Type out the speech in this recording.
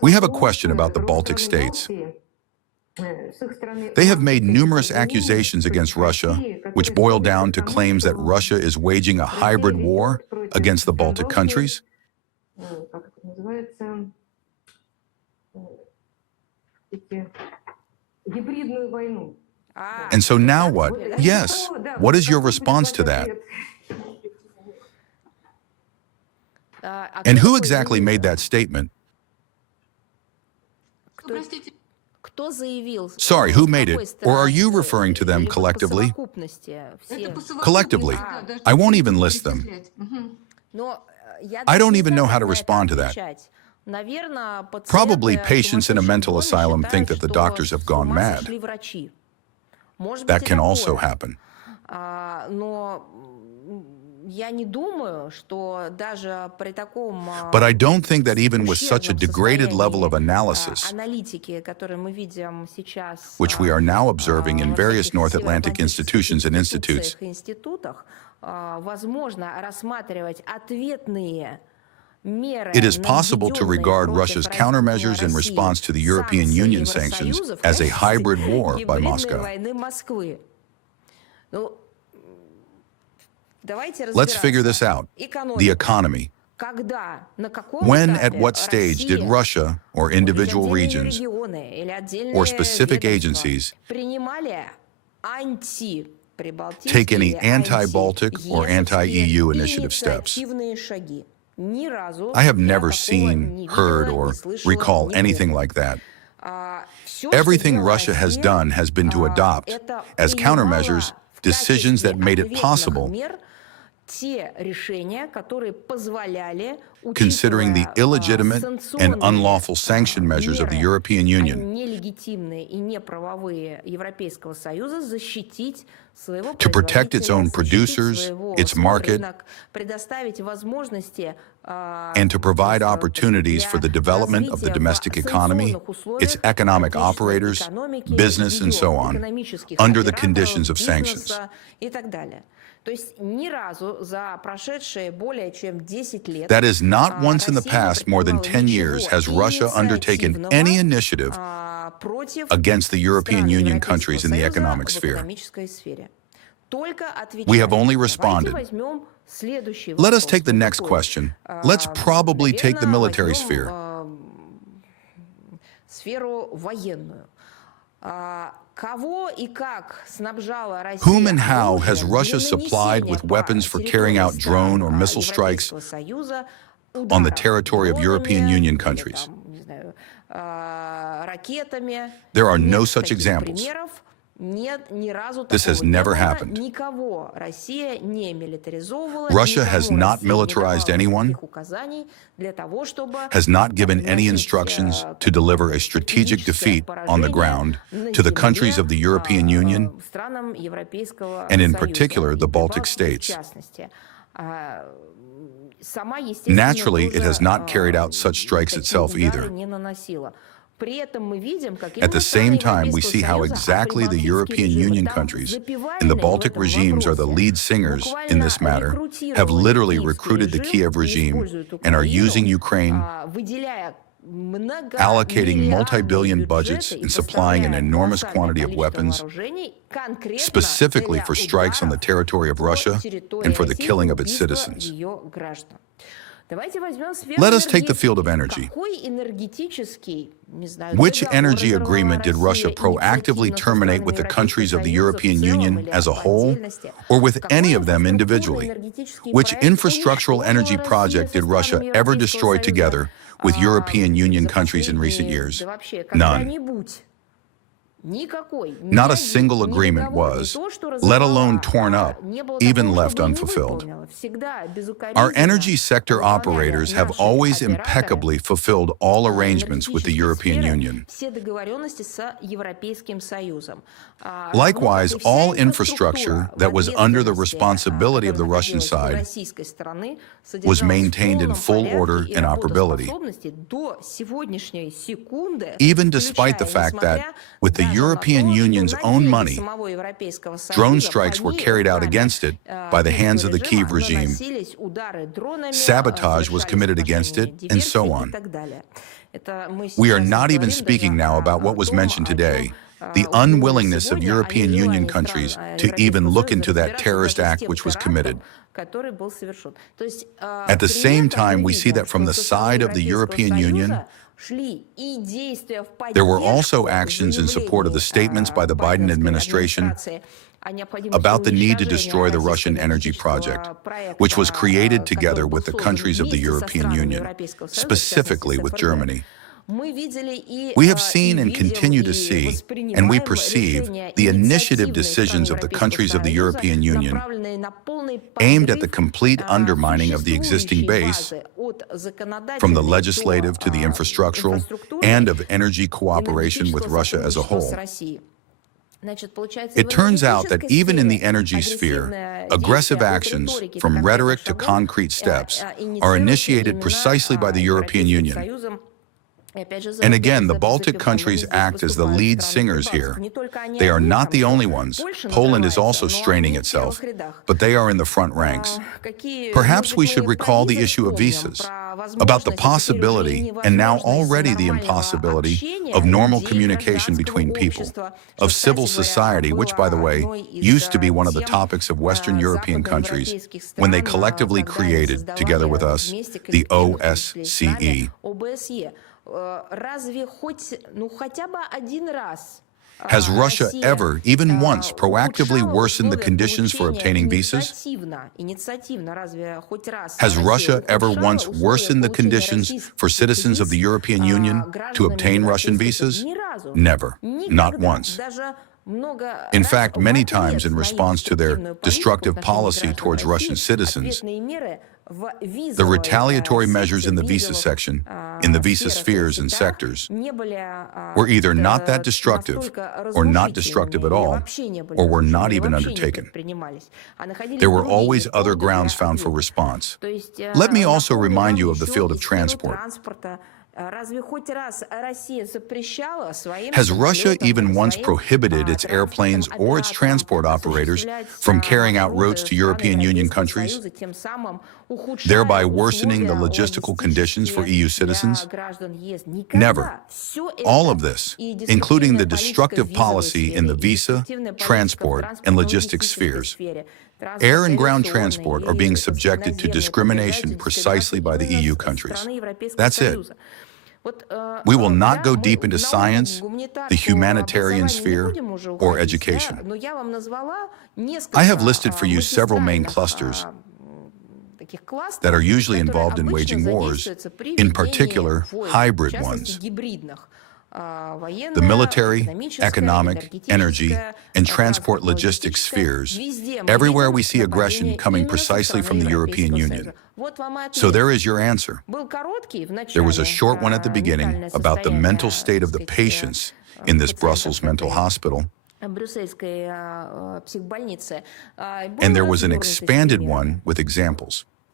We have a question about the Baltic states. They have made numerous accusations against Russia, which boil down to claims that Russia is waging a hybrid war against the Baltic countries. And so now what? Yes. What is your response to that? And who exactly made that statement? Sorry, who made it? Or are you referring to them collectively? Collectively. I won't even list them. I don't even know how to respond to that. Probably patients in a mental asylum think that the doctors have gone mad. That can also happen. But I don't think that even with such a degraded level of analysis, which we are now observing in various North Atlantic institutions and institutes, it is possible to regard Russia's countermeasures in response to the European Union sanctions as a hybrid war by Moscow. Let's figure this out. The economy. When, at what stage did Russia, or individual regions, or specific agencies, take any anti-Baltic or anti-EU initiative steps? I have never seen, heard, or recall anything like that. Everything Russia has done has been to adopt, as countermeasures, decisions that made it possible, considering the illegitimate and unlawful sanction measures of the European Union, to protect its own producers, its market, and to provide opportunities for the development of the domestic economy, its economic operators, business, and so on, under the conditions of sanctions. That is, not once in the past more than 10 years has Russia undertaken any initiative against the European Union countries in the economic sphere. We have only responded. Let us take the next question. Let's probably take the military sphere. Whom and how has Russia supplied with weapons for carrying out drone or missile strikes on the territory of European Union countries? There are no such examples. This has never happened. Russia has not militarized anyone, has not given any instructions to deliver a strategic defeat on the ground to the countries of the European Union, and in particular the Baltic states. Naturally, it has not carried out such strikes itself either. At the same time, we see how exactly the European Union countries and the Baltic regimes are the lead singers in this matter, have literally recruited the Kiev regime and are using Ukraine, allocating multi-billion budgets and supplying an enormous quantity of weapons, specifically for strikes on the territory of Russia and for the killing of its citizens. Let us take the field of energy. Which energy agreement did Russia proactively terminate with the countries of the European Union as a whole, or with any of them individually? Which infrastructural energy project did Russia ever destroy together with European Union countries in recent years? None. Not a single agreement was, let alone torn up, even left unfulfilled. Our energy sector operators have always impeccably fulfilled all arrangements with the European Union. Likewise, all infrastructure that was under the responsibility of the Russian side was maintained in full order and operability, even despite the fact that, with the European Union's own money, drone strikes were carried out against it by the hands of the Kyiv regime, sabotage was committed against it, and so on. We are not even speaking now about what was mentioned today, the unwillingness of European Union countries to even look into that terrorist act which was committed. At the same time, we see that from the side of the European Union, there were also actions in support of the statements by the Biden administration about the need to destroy the Russian energy project, which was created together with the countries of the European Union, specifically with Germany. We have seen and continue to see, and we perceive, the initiative decisions of the countries of the European Union aimed at the complete undermining of the existing base, from the legislative to the infrastructural, and of energy cooperation with Russia as a whole. It turns out that even in the energy sphere, aggressive actions, from rhetoric to concrete steps, are initiated precisely by the European Union. And again, the Baltic countries act as the lead singers here. They are not the only ones. Poland is also straining itself, but they are in the front ranks. Perhaps we should recall the issue of visas, about the possibility, and now already the impossibility, of normal communication between people, of civil society, which, by the way, used to be one of the topics of Western European countries when they collectively created, together with us, the OSCE. Has Russia ever, even once, proactively worsened the conditions for obtaining visas? Has Russia ever once worsened the conditions for citizens of the European Union to obtain Russian visas? Never. Not once. In fact, many times in response to their destructive policy towards Russian citizens, the retaliatory measures in the visa section, in the visa spheres and sectors, were either not that destructive, or not destructive at all, or were not even undertaken. There were always other grounds found for response. Let me also remind you of the field of transport. Has Russia even once prohibited its airplanes or its transport operators from carrying out routes to European Union countries, thereby worsening the logistical conditions for EU citizens? Never. All of this, including the destructive policy in the visa, transport, and logistics spheres, air and ground transport are being subjected to discrimination precisely by the EU countries. That's it. We will not go deep into science, the humanitarian sphere, or education. I have listed for you several main clusters that are usually involved in waging wars, in particular, hybrid ones. The military, economic, energy, and transport logistics spheres, everywhere we see aggression coming precisely from the European Union. So there is your answer. There was a short one at the beginning about the mental state of the patients in this Brussels mental hospital. And there was an expanded one with examples.